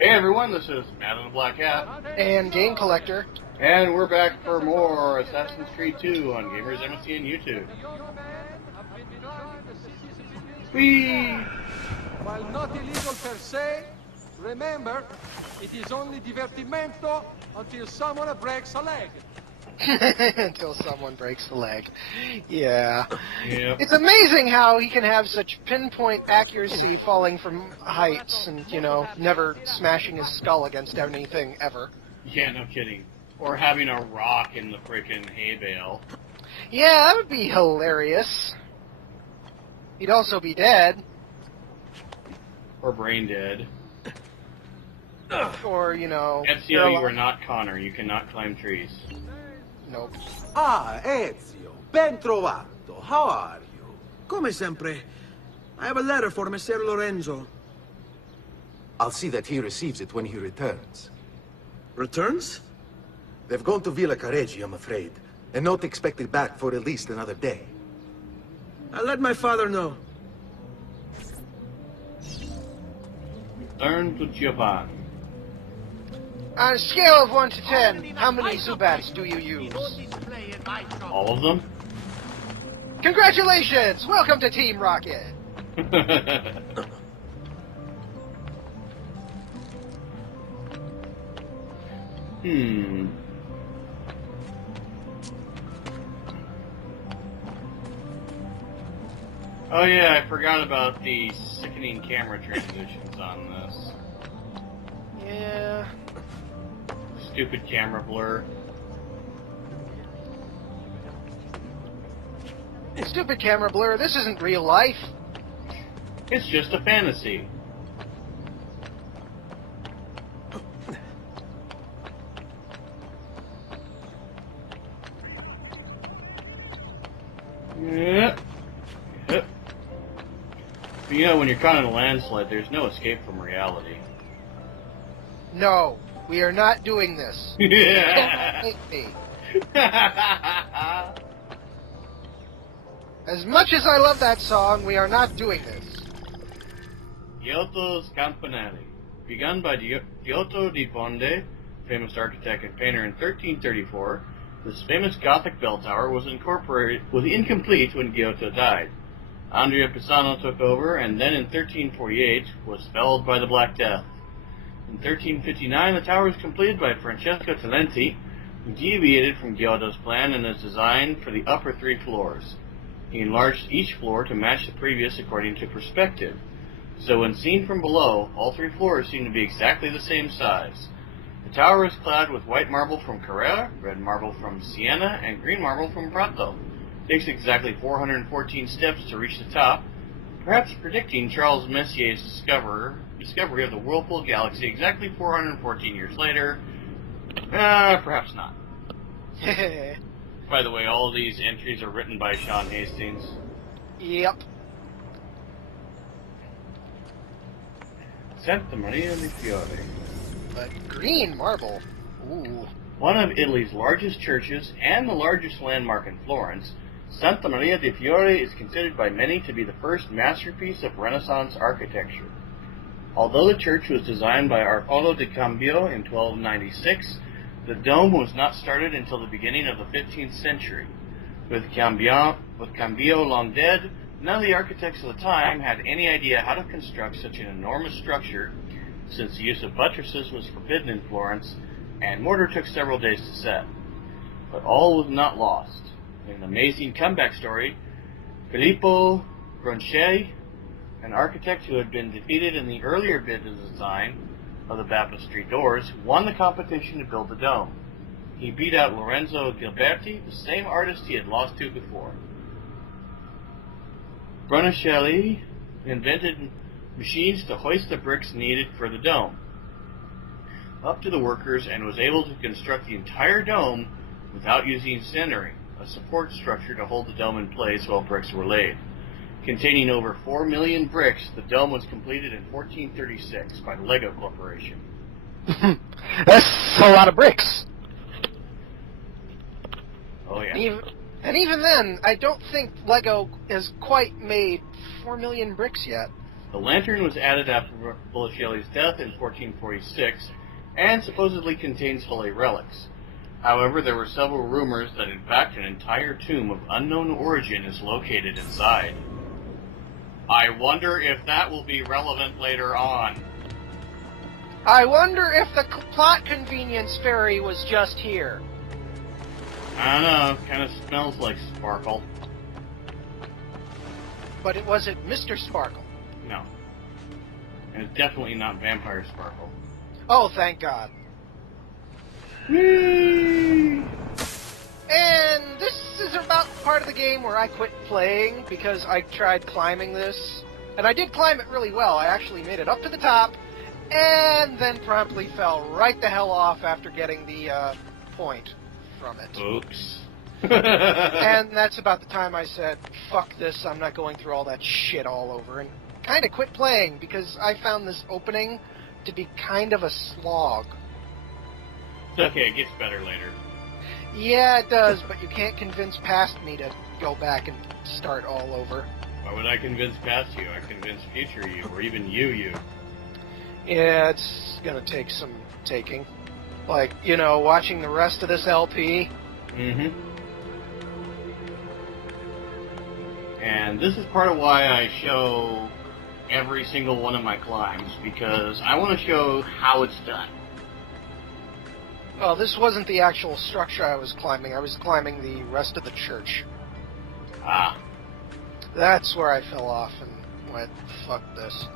Hey everyone, this is Matt of the Black Hat. And Game Collector. And we're back for more Assassin's Creed 2 on Gamers MSC and YouTube. Whee! While not illegal per se, remember, it is only divertimento until someone breaks a leg. Until someone breaks the leg. Yeah. Yep. It's amazing how he can have such pinpoint accuracy falling from heights and, never smashing his skull against anything ever. Yeah, no kidding. Or having a rock in the frickin' hay bale. Yeah, that would be hilarious. He'd also be dead. Or brain dead. Or, Ezio, you are not Connor. You cannot climb trees. Nope. Ah, Ezio, ben trovato. How are you? Come sempre. I have a letter for Messer Lorenzo. I'll see that he receives it when he returns. Returns? They've gone to Villa Careggi, I'm afraid, and not expected back for at least another day. I'll let my father know. Turn to Japan. On a scale of 1 to 10, how many Zubats do you use? All of them? Congratulations! Welcome to Team Rocket! Oh yeah, I forgot about the sickening camera transitions on this. Yeah. Stupid camera blur. Stupid camera blur, this isn't real life. It's just a fantasy. Yep. Yep. But when you're caught in a landslide, there's no escape from reality. No, we are not doing this. Yeah. Don't make me. As much as I love that song, we are not doing this. Giotto's Campanelli. Begun by Giotto di Bonde, famous architect and painter in 1334, this famous Gothic bell tower was incomplete when Giotto died. Andrea Pisano took over, and then in 1348 was felled by the Black Death. In 1359, the tower was completed by Francesco Talenti, who deviated from Giotto's plan and his design for the upper 3 floors. He enlarged each floor to match the previous according to perspective. So when seen from below, all 3 floors seem to be exactly the same size. The tower is clad with white marble from Carrara, red marble from Siena, and green marble from Prato. It takes exactly 414 steps to reach the top, perhaps predicting Charles Messier's discovery of the Whirlpool Galaxy exactly 414 years later. Perhaps not. By the way, all of these entries are written by Sean Hastings. Yep. Santa Maria di Fiore. But green marble. Ooh. One of Italy's largest churches and the largest landmark in Florence, Santa Maria di Fiore is considered by many to be the first masterpiece of Renaissance architecture. Although the church was designed by Arpolo di Cambio in 1296, the dome was not started until the beginning of the 15th century. With Cambio long dead, none of the architects of the time had any idea how to construct such an enormous structure, since the use of buttresses was forbidden in Florence, and mortar took several days to set. But all was not lost. In an amazing comeback story, Filippo Brunelleschi, an architect who had been defeated in the earlier bid to design of the baptistry doors, won the competition to build the dome. He beat out Lorenzo Ghiberti, the same artist he had lost to before. Brunelleschi invented machines to hoist the bricks needed for the dome up to the workers and was able to construct the entire dome without using centering, a support structure to hold the dome in place while bricks were laid. Containing over 4 million bricks, the dome was completed in 1436 by the Lego Corporation. That's a lot of bricks. Oh, yeah. And even then, I don't think Lego has quite made 4 million bricks yet. The lantern was added after Botticelli's death in 1446 and supposedly contains holy relics. However, there were several rumors that in fact an entire tomb of unknown origin is located inside. I wonder if that will be relevant later on. I wonder if the plot convenience fairy was just here. I don't know, kind of smells like Sparkle. But it wasn't Mr. Sparkle. No. And it's definitely not Vampire Sparkle. Oh, thank God. Whee! And this is about the part of the game where I quit playing because I tried climbing this. And I did climb it really well. I actually made it up to the top, and then promptly fell right the hell off after getting the point from it. Oops. And that's about the time I said, fuck this, I'm not going through all that shit all over, and kind of quit playing because I found this opening to be kind of a slog. It's okay, it gets better later. Yeah, it does, but you can't convince past me to go back and start all over. Why would I convince past you? I convince future you, or even you. Yeah, it's gonna take some taking. Like, you know, watching the rest of this LP. Mm-hmm. And this is part of why I show every single one of my climbs, because I want to show how it's done. Well, this wasn't the actual structure I was climbing. I was climbing the rest of the church. Ah. That's where I fell off and went, fuck this.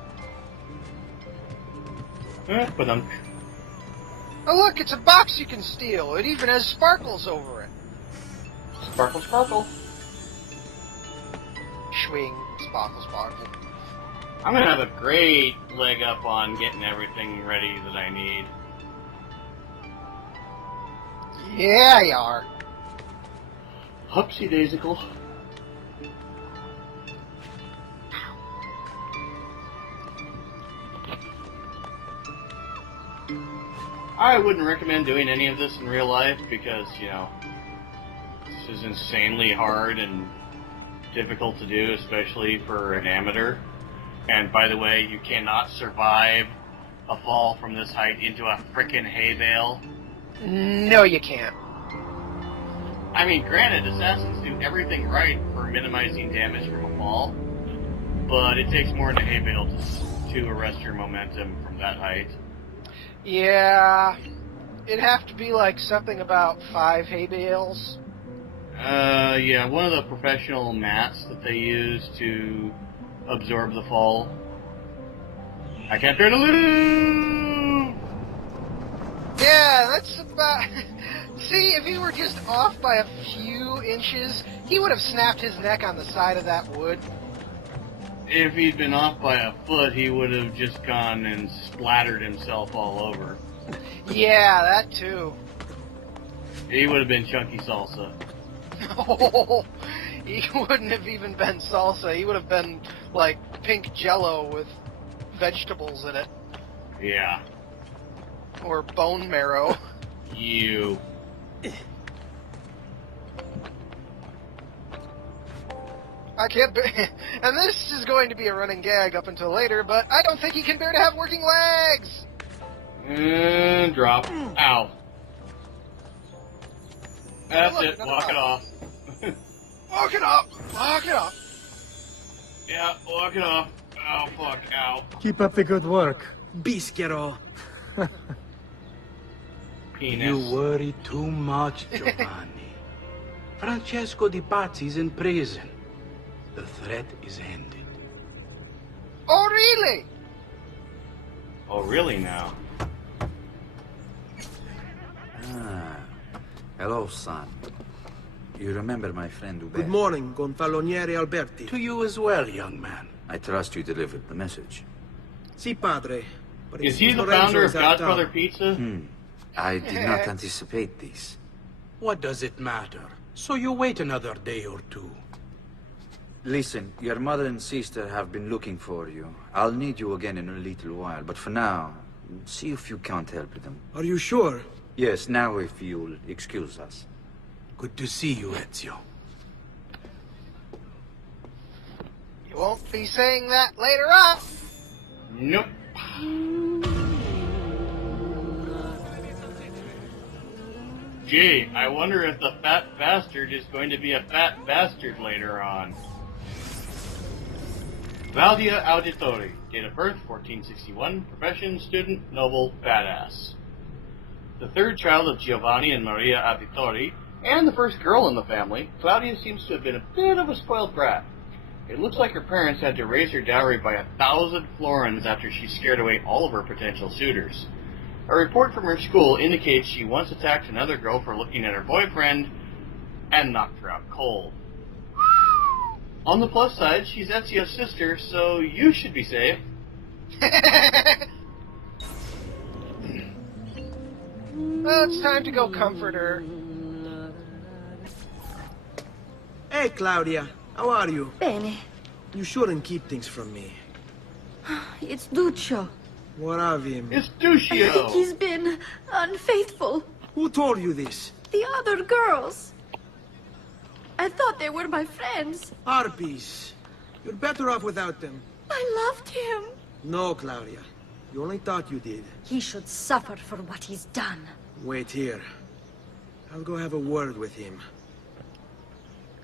But Oh look, it's a box you can steal. It even has sparkles over it. Sparkle, sparkle. Swing, sparkle, sparkle. I'm gonna have a great leg up on getting everything ready that I need. Yeah, you are. Hupsy daisical. I wouldn't recommend doing any of this in real life because, you know, this is insanely hard and difficult to do, especially for an amateur. And by the way, you cannot survive a fall from this height into a frickin' hay bale. No, you can't. I mean, granted, assassins do everything right for minimizing damage from a fall, but it takes more than a hay bale to arrest your momentum from that height. Yeah, it'd have to be like something about 5 hay bales. Yeah, one of the professional mats that they use to absorb the fall. I can't turn a loop! Yeah, that's about... See, if he were just off by a few inches, he would have snapped his neck on the side of that wood. If he'd been off by a foot, he would have just gone and splattered himself all over. Yeah, that too. He would have been chunky salsa. Oh, he wouldn't have even been salsa. He would have been like pink jello with vegetables in it. Yeah. Or bone marrow. You. I can't and this is going to be a running gag up until later, but I don't think he can bear to have working legs! And drop. Ow. That's Look, it. Walk it off. Walk it up! Walk it up! Yeah, walk it off. Oh, fuck. Ow. Keep up the good work. Bischero. Penis. You worry too much, Giovanni. Francesco Di Pazzi's in prison. The threat is ended. Oh, really? Oh, really now? Ah. Hello, son. You remember my friend Hubert? Good morning, Gonfaloniere Alberti. To you as well, young man. I trust you delivered the message. Si, padre. But it Is he seems the Lorenzo founder of is out of Godfather town. Pizza? I did not anticipate this. What does it matter? So you wait another day or two. Listen, your mother and sister have been looking for you. I'll need you again in a little while, but for now, see if you can't help them. Are you sure? Yes, now if you'll excuse us. Good to see you, Ezio. You won't be saying that later on. Nope. Gee, I wonder if the fat bastard is going to be a fat bastard later on. Claudia Auditori, date of birth 1461, profession student, noble, badass. The third child of Giovanni and Maria Auditori, and the first girl in the family, Claudia seems to have been a bit of a spoiled brat. It looks like her parents had to raise her dowry by 1,000 florins after she scared away all of her potential suitors. A report from her school indicates she once attacked another girl for looking at her boyfriend and knocked her out cold. On the plus side, she's Ezio's sister, so you should be safe. Well, it's time to go comfort her. Hey, Claudia. How are you? Bene. You shouldn't keep things from me. It's Duccio. What of him? It's I think Duccio! he's been unfaithful. Who told you this? The other girls. I thought they were my friends. Harpies. You're better off without them. I loved him. No, Claudia. You only thought you did. He should suffer for what he's done. Wait here. I'll go have a word with him.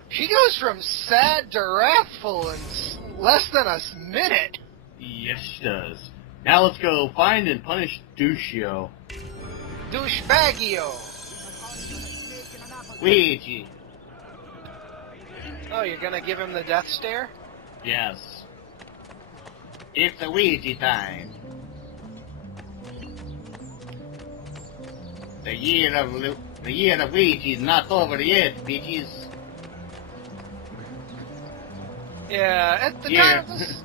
She goes from sad to wrathful in less than a minute. Yes, she does. Now let's go find and punish Duccio. Douchebaggio. Luigi. Oh, you're gonna give him the death stare? Yes. It's Luigi time. The year of Luigi is not over yet, bitches. Yeah, at the time of this,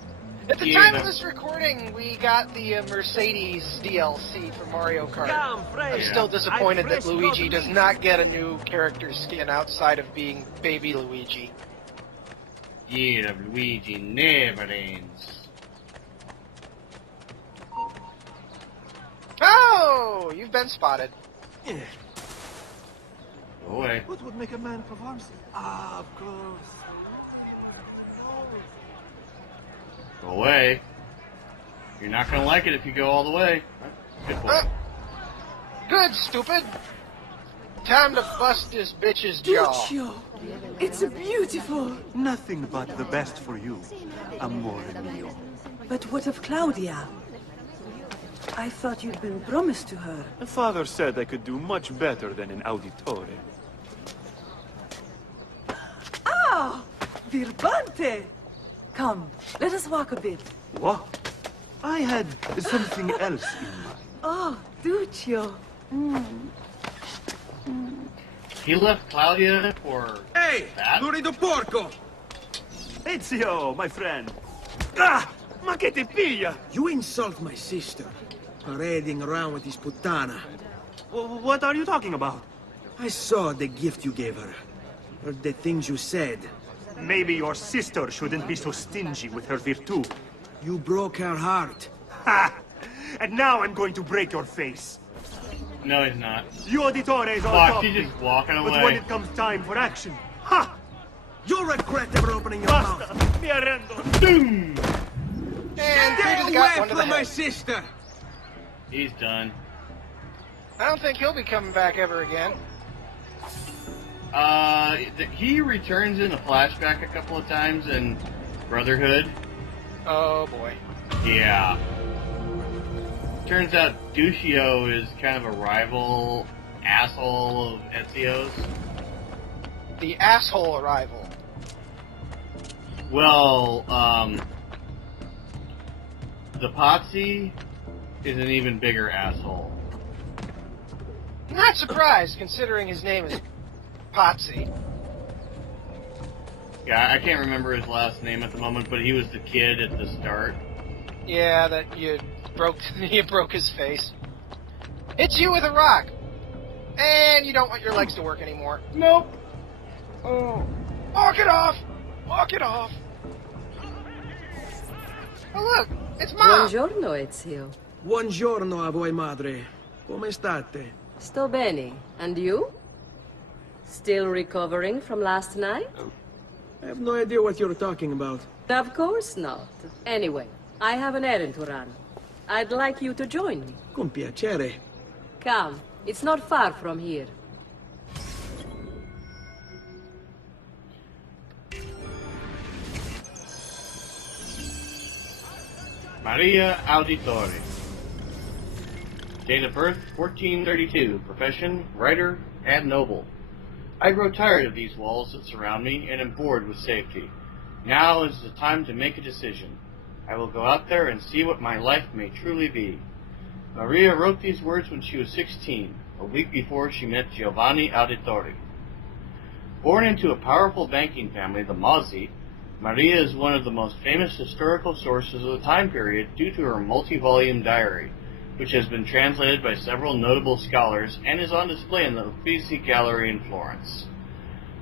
time of this recording, we got the Mercedes DLC for Mario Kart. I'm still disappointed that Luigi does not get a new character skin outside of being Baby Luigi. Year of Luigi never ends. Oh, you've been spotted. Go away. What would make a man perform? Ah, of course. Go away. You're not gonna like it if you go all the way. Good boy. Good, stupid. Time to bust this bitch's jaw. Duccio, it's beautiful. Nothing but the best for you, amore mio. But what of Claudia? I thought you'd been promised to her. My father said I could do much better than an auditore. Ah! Birbante! Come, let us walk a bit. What? I had something else in mind. Oh, Duccio. He left Claudia for Hey! that? Lurido porco! Ezio, my friend. Ah! Ma che ti piglia? You insult my sister. Parading around with this puttana. What are you talking about? I saw the gift you gave her. Heard the things you said. Maybe your sister shouldn't be so stingy with her virtù. You broke her heart. Ha! And now I'm going to break your face. No, he's not. You auditores all Fuck, talking, he's just walking away. but when it comes time for action, ha! You'll regret ever opening your Basta! mouth. Mi arrendo. Boom! And Stay Peter's got away one to the from my head. sister! He's done. I don't think he'll be coming back ever again. He returns in a flashback a couple of times in Brotherhood. Oh boy. Yeah. Turns out Duccio is kind of a rival asshole of Ezio's. The asshole arrival. Well, the Potsy is an even bigger asshole. Not surprised, considering his name is Potsy. Yeah, I can't remember his last name at the moment, but he was the kid at the start. Yeah, that you broke his face. Hits you with a rock. And you don't want your legs to work anymore. Nope. Oh. Walk it off! Walk it off! Oh look, it's Mom! Buongiorno, Ezio. Buongiorno a voi, madre. Come state? Sto bene. And you? Still recovering from last night? I have no idea what you're talking about. Of course not. Anyway, I have an errand to run. I'd like you to join me. Con piacere. Come, it's not far from here. Maria Auditori. Date of birth, 1432. Profession, writer and noble. I grow tired of these walls that surround me and am bored with safety. Now is the time to make a decision. I will go out there and see what my life may truly be. Maria wrote these words when she was 16, a week before she met Giovanni Auditori. Born into a powerful banking family, the Mozzi, Maria is one of the most famous historical sources of the time period due to her multi-volume diary, which has been translated by several notable scholars and is on display in the Uffizi Gallery in Florence.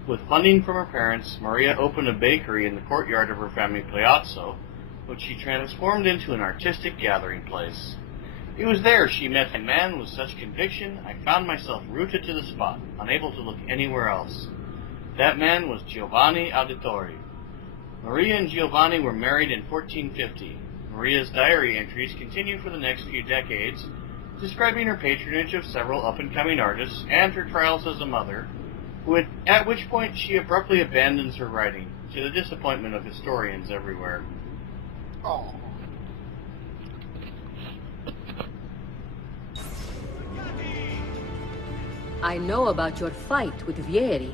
With funding from her parents, Maria opened a bakery in the courtyard of her family palazzo, which she transformed into an artistic gathering place. It was there she met a man with such conviction I found myself rooted to the spot, unable to look anywhere else. That man was Giovanni Auditori. Maria and Giovanni were married in 1450. Maria's diary entries continue for the next few decades, describing her patronage of several up-and-coming artists and her trials as a mother, at which point she abruptly abandons her writing, to the disappointment of historians everywhere. Oh. I know about your fight with Vieri.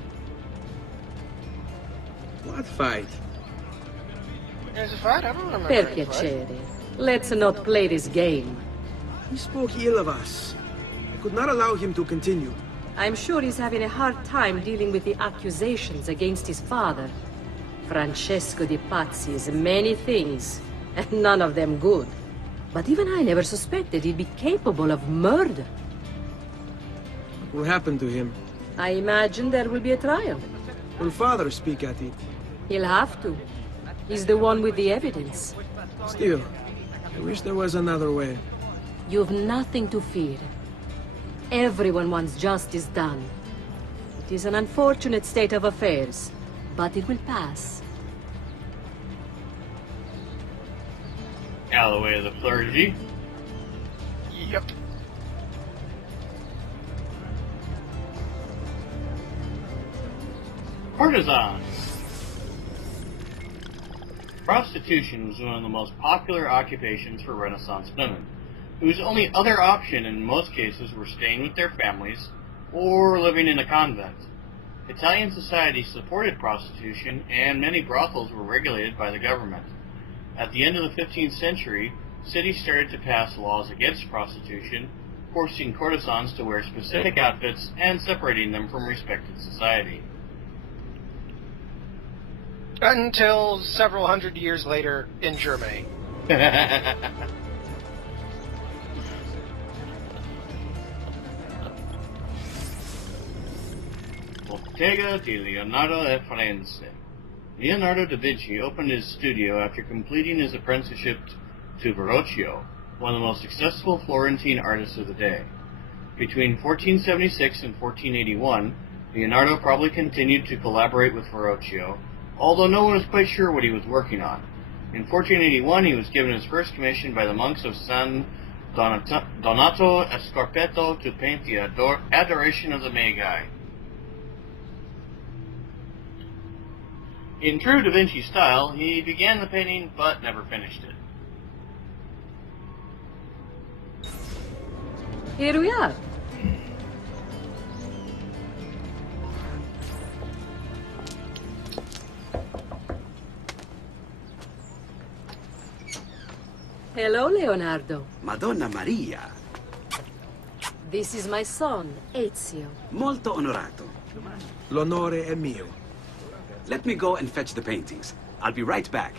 What fight? There's a fight? I don't remember Per any fight. piacere. Let's not play this game. He spoke ill of us. I could not allow him to continue. I'm sure he's having a hard time dealing with the accusations against his father. Francesco di Pazzi is many things, and none of them good. But even I never suspected he'd be capable of murder. What will happen to him? I imagine there will be a trial. Will father speak at it? He'll have to. He's the one with the evidence. Still, I wish there was another way. You've nothing to fear. Everyone wants justice done. It is an unfortunate state of affairs, but it will pass. Out of the way of the clergy. Yep. Courtesans. Prostitution was one of the most popular occupations for Renaissance women, whose only other option in most cases were staying with their families or living in a convent. Italian society supported prostitution, and many brothels were regulated by the government. At the end of the 15th century, cities started to pass laws against prostitution, forcing courtesans to wear specific outfits and separating them from respected society. Until several hundred years later in Germany. Bottega di Leonardo e Florence. Leonardo da Vinci opened his studio after completing his apprenticeship to Verrocchio, one of the most successful Florentine artists of the day. Between 1476 and 1481, Leonardo probably continued to collaborate with Verrocchio, although no one was quite sure what he was working on. In 1481, he was given his first commission by the monks of San Donato Escorpetto to paint the Adoration of the Magi. In true Da Vinci style, he began the painting but never finished it. Here we are. Hello, Leonardo. Madonna Maria. This is my son, Ezio. Molto onorato. L'onore è mio. Let me go and fetch the paintings. I'll be right back.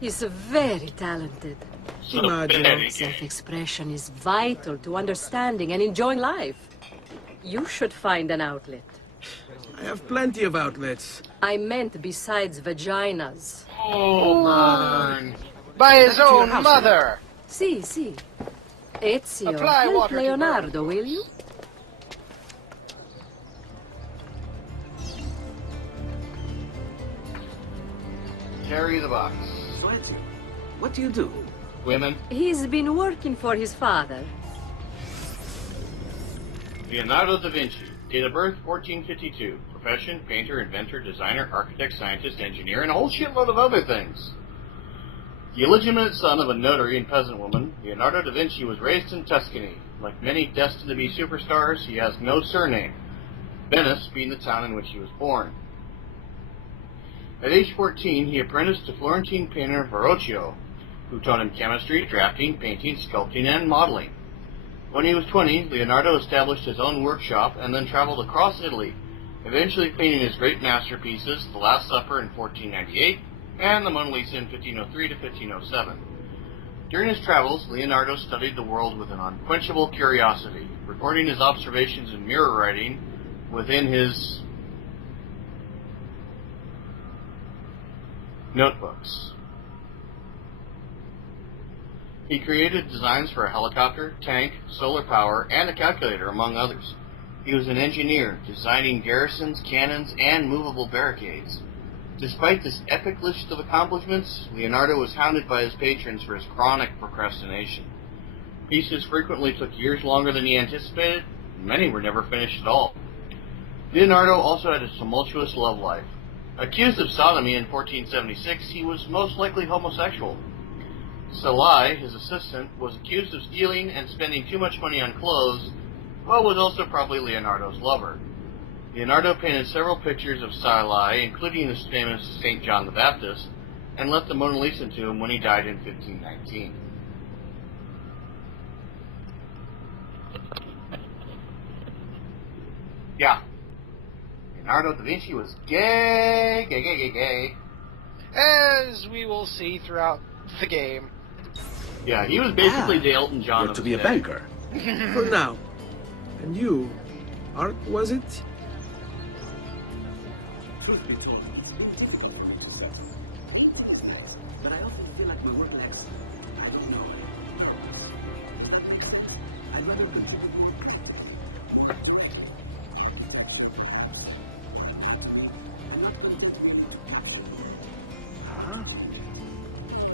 He's very talented. Immagino. Self-expression is vital to understanding and enjoying life. You should find an outlet. I have plenty of outlets. I meant besides vaginas. Oh, modern. By his own mother! Si, si. Ezio, Apply help water to Leonardo, will you? Carry the box. So What do you do? Women. He's been working for his father. Leonardo da Vinci. Date of birth, 1452. Profession, painter, inventor, designer, architect, scientist, engineer, and a whole shitload of other things. The illegitimate son of a notary and peasant woman, Leonardo da Vinci was raised in Tuscany. Like many destined to be superstars, he has no surname, Venice being the town in which he was born. At age 14, he apprenticed to Florentine painter Verrocchio, who taught him chemistry, drafting, painting, sculpting, and modeling. When he was 20, Leonardo established his own workshop and then traveled across Italy, eventually painting his great masterpieces, The Last Supper in 1498 and the Mona Lisa in 1503 to 1507. During his travels, Leonardo studied the world with an unquenchable curiosity, recording his observations in mirror writing within his notebooks. He created designs for a helicopter, tank, solar power, and a calculator, among others. He was an engineer, designing garrisons, cannons, and movable barricades. Despite this epic list of accomplishments, Leonardo was hounded by his patrons for his chronic procrastination. Pieces frequently took years longer than he anticipated, and many were never finished at all. Leonardo also had a tumultuous love life. Accused of sodomy in 1476, he was most likely homosexual. Salai, his assistant, was accused of stealing and spending too much money on clothes, but was also probably Leonardo's lover. Leonardo painted several pictures of Salai, including his famous St. John the Baptist, and left the Mona Lisa to him when he died in 1519. Yeah. Leonardo da Vinci was gay. As we will see throughout the game. Yeah, he was basically the Elton John You're of to his be a day. banker. For now. And you, Art, was it? Truth be told, but I often feel like my work lacks. I don't know. I'd rather do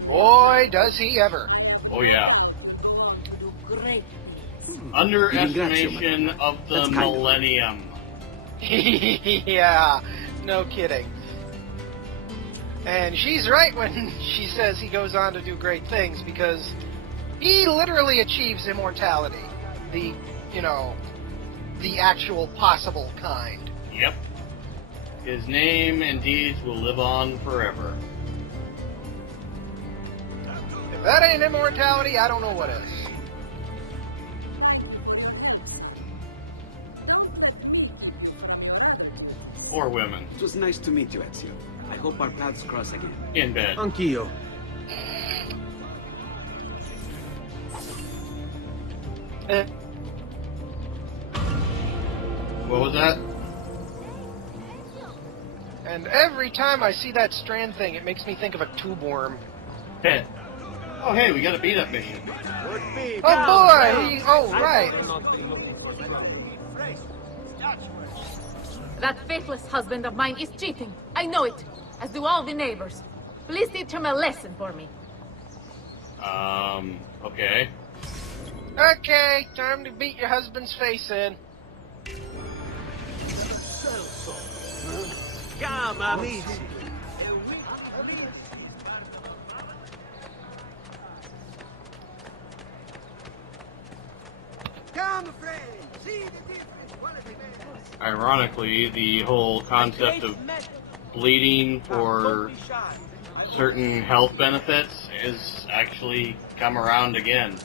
Boy, does he ever. Oh, yeah. Underestimation of the That's kind of millennium. Yeah, no kidding. And she's right when she says he goes on to do great things, because he literally achieves immortality. The actual possible kind. Yep. His name and deeds will live on forever. If that ain't immortality, I don't know what is. Or women. It was nice to meet you, Ezio. I hope our paths cross again. In bed. Anch'io. What was that? And every time I see that strand thing, it makes me think of a tube worm. Hey. Oh, hey, we got a beat-up mission. Oh boy! Right. That faithless husband of mine is cheating. I know it, as do all the neighbors. Please teach him a lesson for me. Okay. Okay, time to beat your husband's face in. Come, amici. Ironically, the whole concept of bleeding for certain health benefits is actually come around again.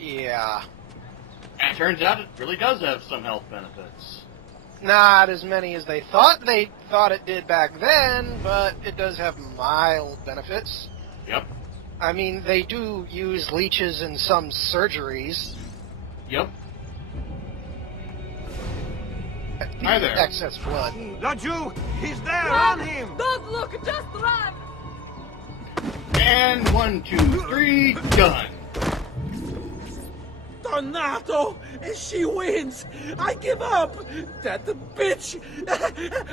Yeah. And it turns out it really does have some health benefits. Not as many as they thought it did back then, but it does have mild benefits. Yep. I mean, they do use leeches in some surgeries. Yep. Hi there. Excess blood. Laggiù! He's there! On him! Don't look, just run! And 1, 2, 3, done. Donato! She wins! I give up! That bitch!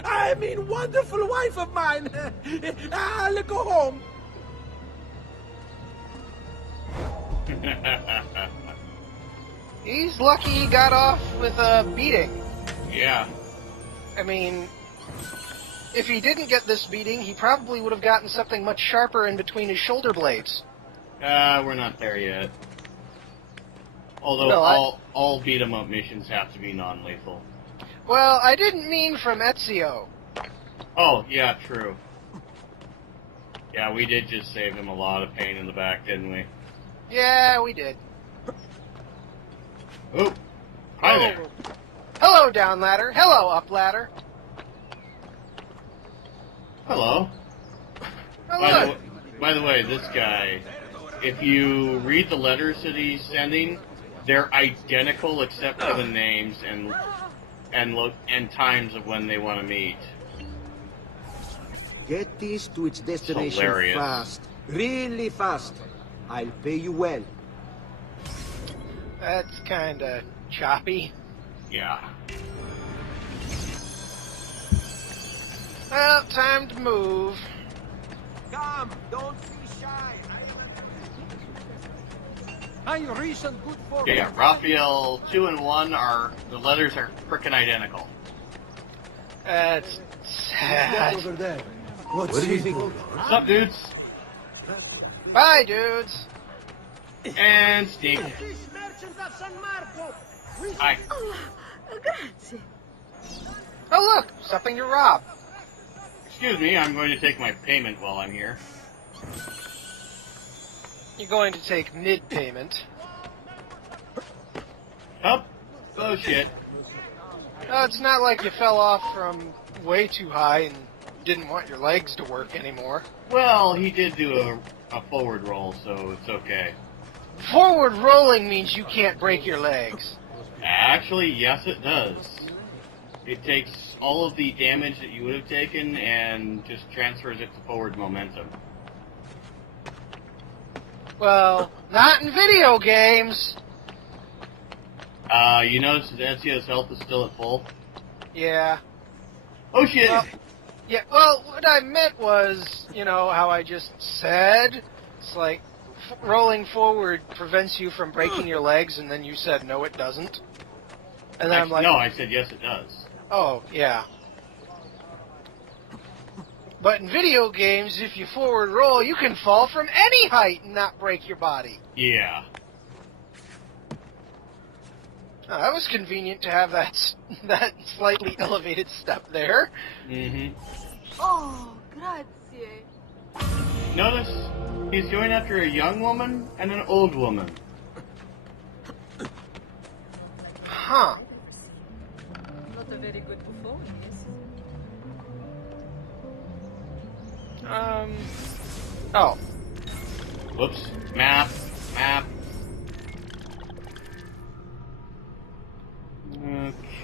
I mean, wonderful wife of mine! I'll go home. He's lucky he got off with a beating. Yeah. I mean, if he didn't get this beating, he probably would have gotten something much sharper in between his shoulder blades. We're not there yet. Although Well, all beat-em-up missions have to be non-lethal. Well, I didn't mean from Ezio. Oh, yeah, true. Yeah, we did just save him a lot of pain in the back, didn't we? Yeah, we did. Oh, hi there. Hello, down ladder. Hello, up ladder. Hello. Hello. By the way, this guy, if you read the letters that he's sending, they're identical except for the names and times of when they want to meet. Get this to its destination Hilarious. fast. Really fast. I'll pay you well. That's kinda choppy. Yeah. Well, time to move. Come, don't be shy. My recent good fortune. Yeah, Raphael 2 and 1 the letters are frickin' identical. That's sad. Over there. What's he think? What's up, dudes? Bye, dudes. And Steve. Hi. Grazie. Oh, look, something to rob. Excuse me, I'm going to take my payment while I'm here. You're going to take mid-payment. Oh shit. Oh, it's not like you fell off from way too high and didn't want your legs to work anymore. Well, he did do a forward roll, so it's okay. Forward rolling means you can't break your legs. Actually, yes it does. It takes all of the damage that you would have taken and just transfers it to forward momentum. Well, not in video games. You notice that Ezio's health is still at full? Yeah. Oh shit! Well, what I meant was, you know, how I just said, it's like, rolling forward prevents you from breaking your legs, and then you said, no, it doesn't. And then I'm like... No, I said yes, it does. Oh, yeah. But in video games, if you forward roll, you can fall from any height and not break your body. Yeah. Oh, that was convenient to have that slightly elevated step there. Mm-hmm. Oh, grazie. Notice, he's going after a young woman and an old woman. Huh. Not a very good performance. Oh. Whoops. Map.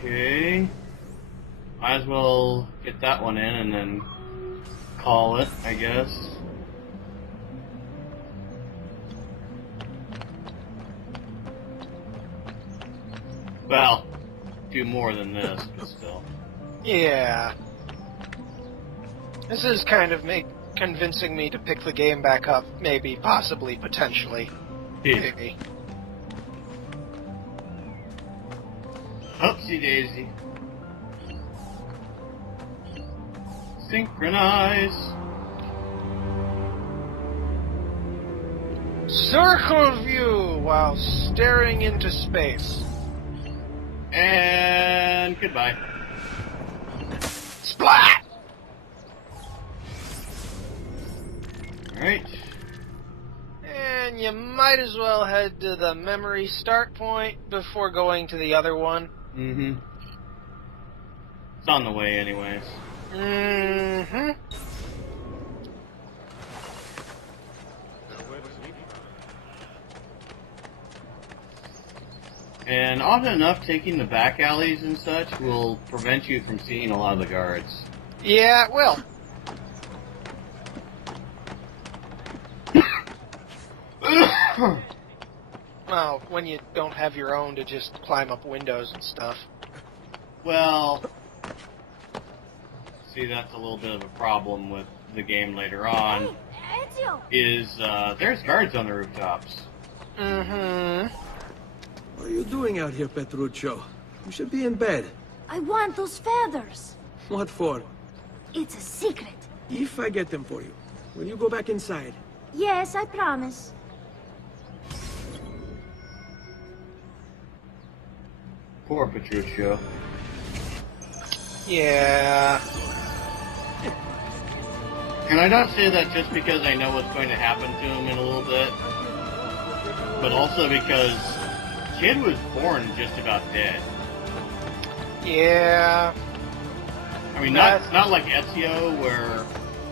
Okay. Might as well get that one in and then call it, I guess. Well, do more than this, but still. Yeah. This is kind of convincing me to pick the game back up, maybe, possibly, potentially. Yeah. Maybe. Oopsie daisy. Synchronize. Circle view while staring into space. And goodbye. Splat! Alright. And you might as well head to the memory start point before going to the other one. Mm-hmm. It's on the way anyways. Mm-hmm. And often enough, taking the back alleys and such will prevent you from seeing a lot of the guards. Yeah, it will. Well, when you don't have your own to just climb up windows and stuff. Well, see, that's a little bit of a problem with the game later on. Ezio! Is there's guards on the rooftops. Mm-hmm. What are you doing out here, Petruccio? You should be in bed. I want those feathers. What for? It's a secret. If I get them for you, will you go back inside? Yes, I promise. Poor Petruccio. Yeah. And I don't say that just because I know what's going to happen to him in a little bit, but also because Kid was born just about dead. Yeah. I mean, not like Ezio, where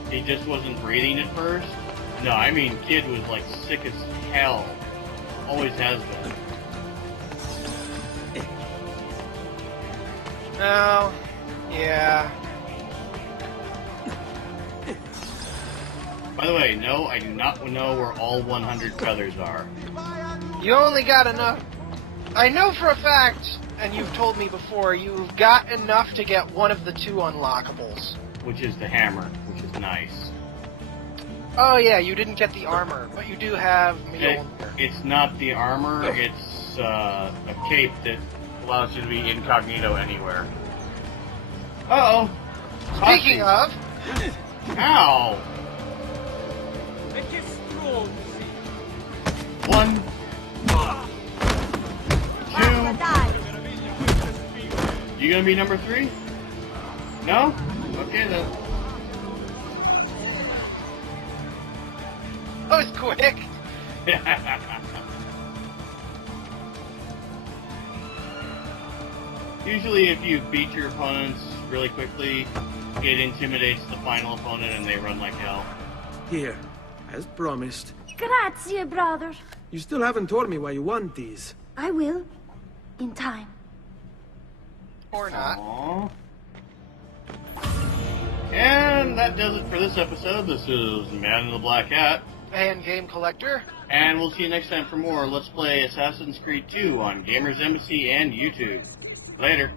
he just wasn't breathing at first. No, I mean, Kid was like sick as hell. Always has been. No. Yeah. By the way, no, I do not know where all 100 feathers are. You only got enough. I know for a fact, and you've told me before, you've got enough to get one of the 2 unlockables. Which is the hammer, which is nice. Oh yeah, you didn't get the armor, but you do have Mjolnir. It's not the armor, it's a cape that allows you to be incognito anywhere. Uh-oh. Speaking of... Ow! 1, 2. You gonna be number 3? No? Okay then. That was quick! Usually if you beat your opponents really quickly, it intimidates the final opponent and they run like hell. Here, as promised. Grazie, brother. You still haven't told me why you want these. I will. In time. Or not. Aww. And that does it for this episode. This is Man in the Black Hat. And Game Collector. And we'll see you next time for more Let's Play Assassin's Creed 2 on Gamers Embassy and YouTube. Later.